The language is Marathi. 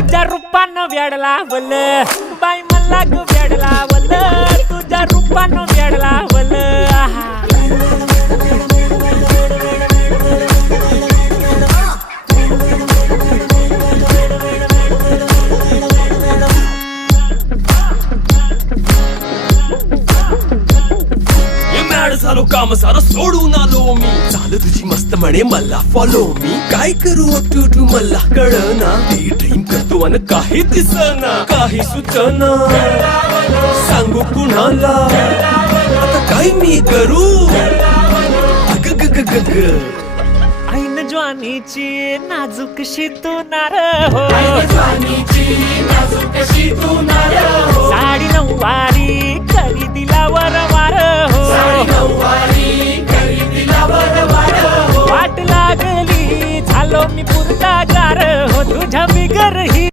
तुझ्या रूपानं वेड लावलं बाई मला ग वेड लावलं तुझ्या रूपानं वेड लावलं झालो काम सारं सोडून आलो मी झालं तुझी मस्त म्हणे मला फॉलो मी काय करू टू मला कळना ती ड्रीम करतो आणि काही दिसना काही सुचना सांगू कुणाला आता काय मी करू अग ग ग ग ग ऐन ज्वानीची नाजूकशी तू नार हो साडी नऊवारी करी दिला वरवार हो वाट लागली झालो मी पुरता गार हो तुझ्या बिगर ही